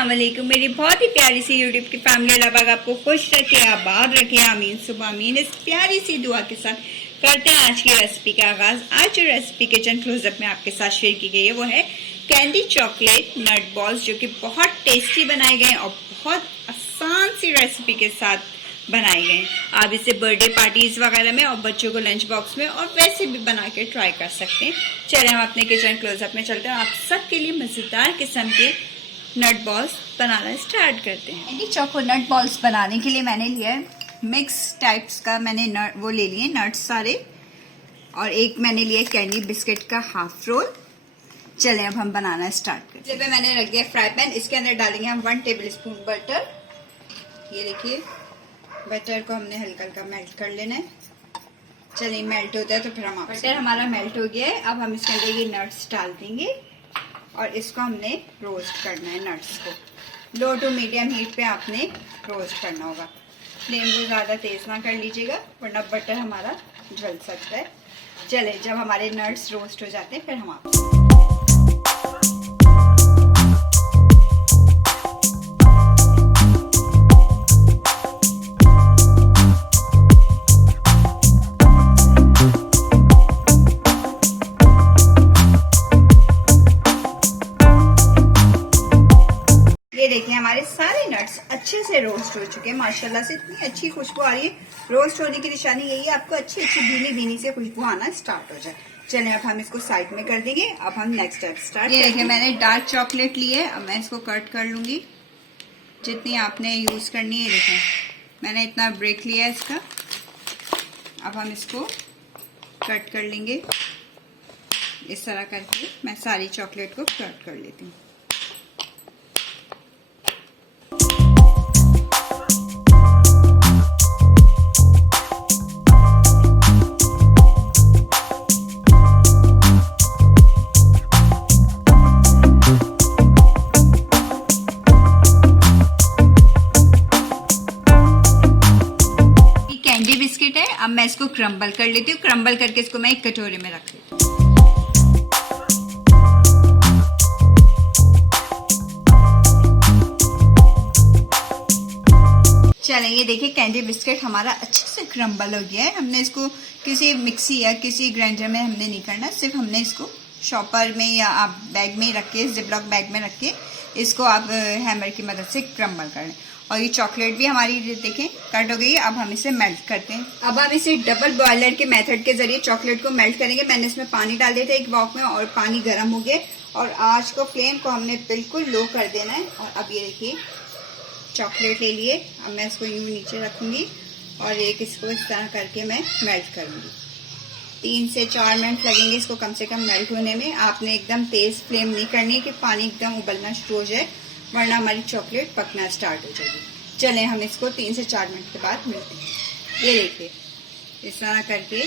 अस्सलाम वालेकुम। मेरी बहुत ही प्यारी सी यूट्यूब की फैमिली अल्लाह पाक आपको खुश रखे, आबाद रखे, आमीन सुबह आमीन। इस प्यारी सी दुआ के साथ करते हैं आज की रेसिपी का आगाज। आज जो रेसिपी किचन क्लोजअप में आपके साथ शेयर की गई है वो है कैंडी चॉकलेट नट बॉल्स, जो कि बहुत टेस्टी बनाए गए और बहुत आसान सी रेसिपी के साथ बनाए गए। आप इसे बर्थडे पार्टीज वगैरह में और बच्चों को लंच बॉक्स में और वैसे भी बना के ट्राई कर सकते हैं। चले हम अपने किचन क्लोजअप में चलते हैं, आप सबके लिए मजेदार किस्म के नट बॉल्स बनाना स्टार्ट करते हैं। कैंडी चॉको नट बॉल्स बनाने के लिए मैंने लिया मिक्स टाइप्स का, मैंने वो ले लिए नट्स सारे, और एक मैंने लिया कैंडी बिस्किट का हाफ रोल। चलें अब हम बनाना स्टार्ट करते हैं। जब मैंने रख दिया फ्राई पैन, इसके अंदर डालेंगे हम 1 टेबल स्पून बटर। ये देखिए बटर को हमने हल्का हल्का मेल्ट कर लेना है। चलिए मेल्ट होता है तो फिर हम बटर हमारा मेल्ट हो गया है। अब हम इसके अंदर ये नट्स डाल देंगे और इसको हमने रोस्ट करना है। नट्स को लो टू मीडियम हीट पे आपने रोस्ट करना होगा। फ्लेम को ज़्यादा तेज ना कर लीजिएगा वरना बटर हमारा जल सकता है। चले जब हमारे नट्स रोस्ट हो जाते हैं फिर हम देखिए हमारे सारे नट्स अच्छे से रोस्ट हो चुके हैं। माशाल्लाह से इतनी अच्छी खुशबू आ रही है। रोस्ट होने की निशानी यही है, आपको अच्छी अच्छी भीनी भीनी से खुशबू आना स्टार्ट हो जाए। चलें अब हम इसको साइड में कर देंगे। अब हम नेक्स्ट स्टेप स्टार्ट। ये देखिए मैंने डार्क चॉकलेट ली है, अब मैं इसको कट कर लूंगी जितनी आपने यूज करनी है। देखें मैंने इतना ब्रेक लिया है इसका। अब हम इसको कट कर लेंगे इस तरह करके। मैं सारी चॉकलेट को कट कर लेती हूँ। बिस्किट है, अब मैं इसको क्रम्बल कर लेती हूँ। क्रम्बल करके इसको मैं एक कटोरे में रख लेती हूँ। चलें ये देखिए कैंडी बिस्किट हमारा अच्छे से क्रम्बल हो गया है। हमने इसको किसी मिक्सी या किसी ग्राइंडर में हमने नहीं करना, सिर्फ हमने इसको शॉपर में या आप बैग में रख के, जिपलॉक बैग में रख के इसको आप हैमर की मदद से क्रम्बल कर लें। और ये चॉकलेट भी हमारी देखें कट हो गई है। अब हम इसे मेल्ट करते हैं। अब हम इसे डबल बॉयलर के मेथड के जरिए चॉकलेट को मेल्ट करेंगे। मैंने इसमें पानी डाल दिया था एक वॉक में और पानी गर्म हो गया और आँच को फ्लेम को हमने बिल्कुल लो कर देना है। और अब ये देखिए चॉकलेट ले लिए। अब मैं इसको यूँ नीचे रखूँगी और एक इसको इस तरह करके मैं मेल्ट करूँगी। 3 से 4 मिनट लगेंगे इसको कम से कम मेल्ट होने में। आपने एकदम तेज़ फ्लेम नहीं करनी है कि पानी एकदम उबलना शुरू हो जाए, वरना हमारी चॉकलेट पकना स्टार्ट हो जाएगी। चलें हम इसको 3 से 4 मिनट के बाद मिलते हैं। ये देखिए इस तरह करके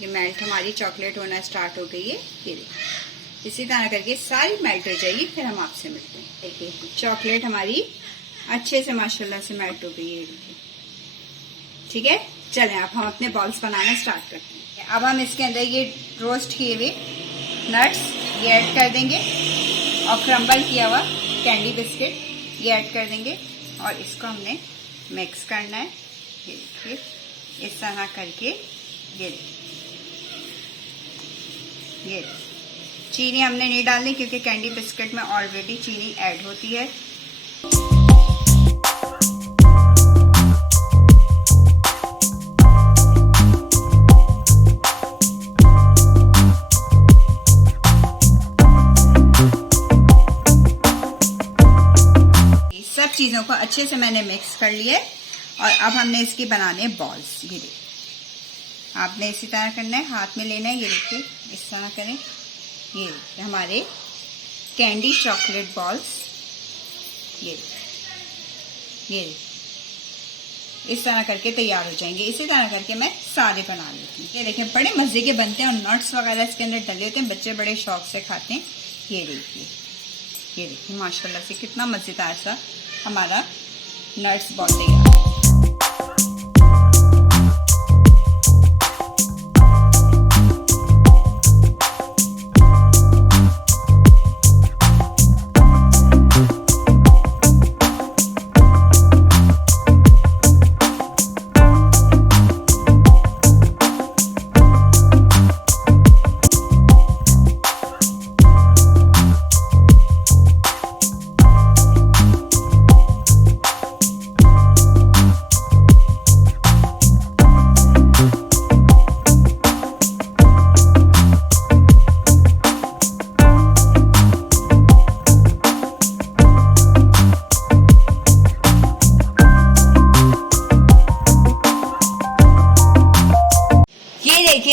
ये मेल्ट हमारी चॉकलेट होना स्टार्ट हो गई है। ये देखिए इसी तरह करके सारी मेल्ट हो जाएगी, फिर हम आपसे मिलते हैं। देखिए चॉकलेट हमारी अच्छे से माशाल्लाह से मेल्ट हो गई है। देखिए ठीक है। चलें अब हम अपने बॉल्स बनाना स्टार्ट करते हैं। अब हम इसके अंदर ये रोस्ट किए हुए नट्स ये ऐड कर देंगे और क्रम्बल किया हुआ कैंडी बिस्किट ये ऐड कर देंगे और इसको हमने मिक्स करना है। ये देखिए इस तरह करके ये चीनी हमने नहीं डालनी क्योंकि कैंडी बिस्किट में ऑलरेडी चीनी ऐड होती है। चीज़ों को अच्छे से मैंने मिक्स कर लिए और अब हमने इसकी बनाने बॉल्स। ये देखिए आपने इसी तरह करना है, हाथ में लेना है। ये देखिए इस तरह करें। ये हमारे कैंडी चॉकलेट बॉल्स ये इस तरह करके तैयार हो जाएंगे। इसी तरह करके मैं सारे बना लेती हूँ। ये देखिए बड़े मज़े के बनते हैं और नट्स वगैरह इसके अंदर डले होते हैं, बच्चे बड़े शौक से खाते हैं। ये देखिए माशाल्लाह से कितना मज़ेदार सा हमारा नट्स बॉल तैयार।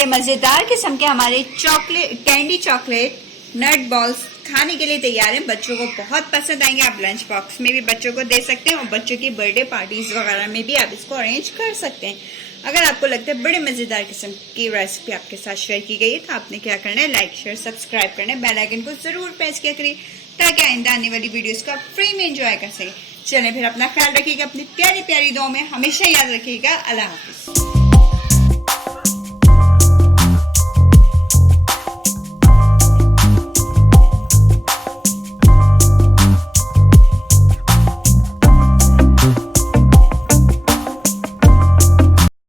मजेदार किस्म के हमारे कैंडी चॉकलेट नट बॉल्स खाने के लिए तैयार हैं। बच्चों को बहुत पसंद आएंगे। आप लंच बॉक्स में भी बच्चों को दे सकते हैं और बच्चों की बर्थडे पार्टीज वगैरह में भी आप इसको अरेंज कर सकते हैं। अगर आपको लगता है बड़े मजेदार किस्म की रेसिपी आपके साथ शेयर की गई है तो आपने क्या करना है, लाइक शेयर सब्सक्राइब करना है, बेल आइकन को जरूर प्रेस किया करिए ताकि आइंदा आने वाली वीडियोस को आप फ्री में एंजॉय कर सकें। चलें फिर अपना ख्याल रखिएगा, अपनी प्यारी प्यारी दुआओं में हमेशा याद रखिएगा। अल्लाह हाफिज।